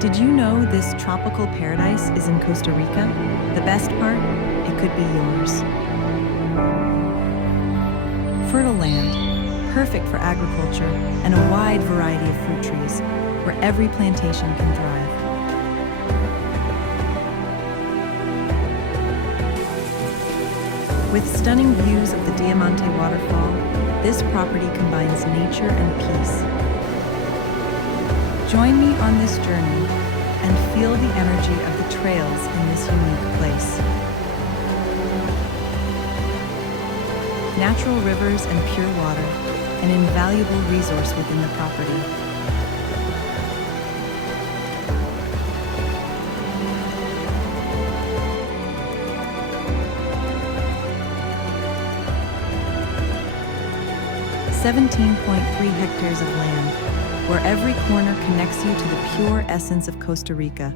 Did you know this tropical paradise is in Costa Rica? The best part? It could be yours. Fertile land, perfect for agriculture, and a wide variety of fruit trees, where every plantation can thrive. With stunning views of the Diamante waterfall, this property combines nature and peace. Join me on this journey and feel the energy of the trails in this unique place. Natural rivers and pure water, an invaluable resource within the property. .3 hectares of land, where every corner connects you to the pure essence of Costa Rica.